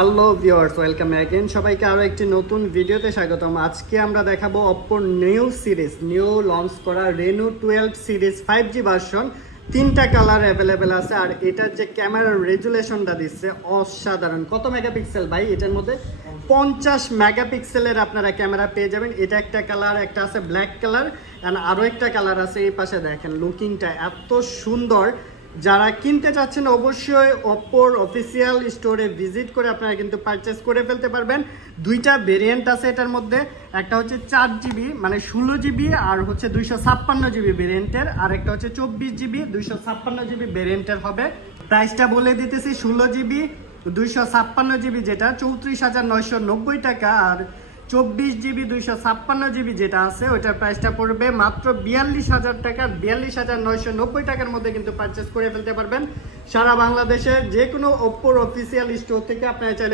Hello viewers, welcome again. সবাইকে আরও একটি নতুন ভিডিওতে স্বাগতম। আজকে আমরা দেখাবো অপ্পোর নিউ লঞ্চ করা রেনো 12 সিরিজ 5G ভার্সন। তিনটা কালার অ্যাভেলেবেল আছে, আর এটার যে ক্যামেরার রেজুলেশনটা দিচ্ছে অসাধারণ। কত মেগাপিক্সেল ভাই? এটার মধ্যে 50 মেগাপিক্সেলের আপনারা ক্যামেরা পেয়ে যাবেন। এটা একটা কালার, একটা আছে ব্ল্যাক কালার, অ্যান্ড আরও একটা কালার আছে এই পাশে। দেখেন লুকিংটা এত সুন্দর। যারা কিনতে চাচ্ছেন অবশ্যই অপ্পোর অফিসিয়াল স্টোরে ভিজিট করে আপনারা কিন্তু পারচেস করে ফেলতে পারবেন। দুইটা ভেরিয়েন্ট আছে এটার মধ্যে, একটা হচ্ছে 4GB মানে 16GB, আর হচ্ছে 256GB ভেরিয়েন্টের, আর একটা হচ্ছে 24GB 256GB ভেরিয়েন্টের হবে। প্রাইসটা বলে দিতেছি, 16GB 256GB যেটা 34,990 টাকা, আর 24GB 256GB যেটা আছে ওইটার প্রাইসটা পড়বে মাত্র 42,000 টাকা। 42,990 টাকার মধ্যে কিন্তু পারচেস করে ফেলতে পারবেন। সারা বাংলাদেশের যে কোনো ওপ্পোর অফিসিয়াল স্টোর থেকে আপনারা চাইলে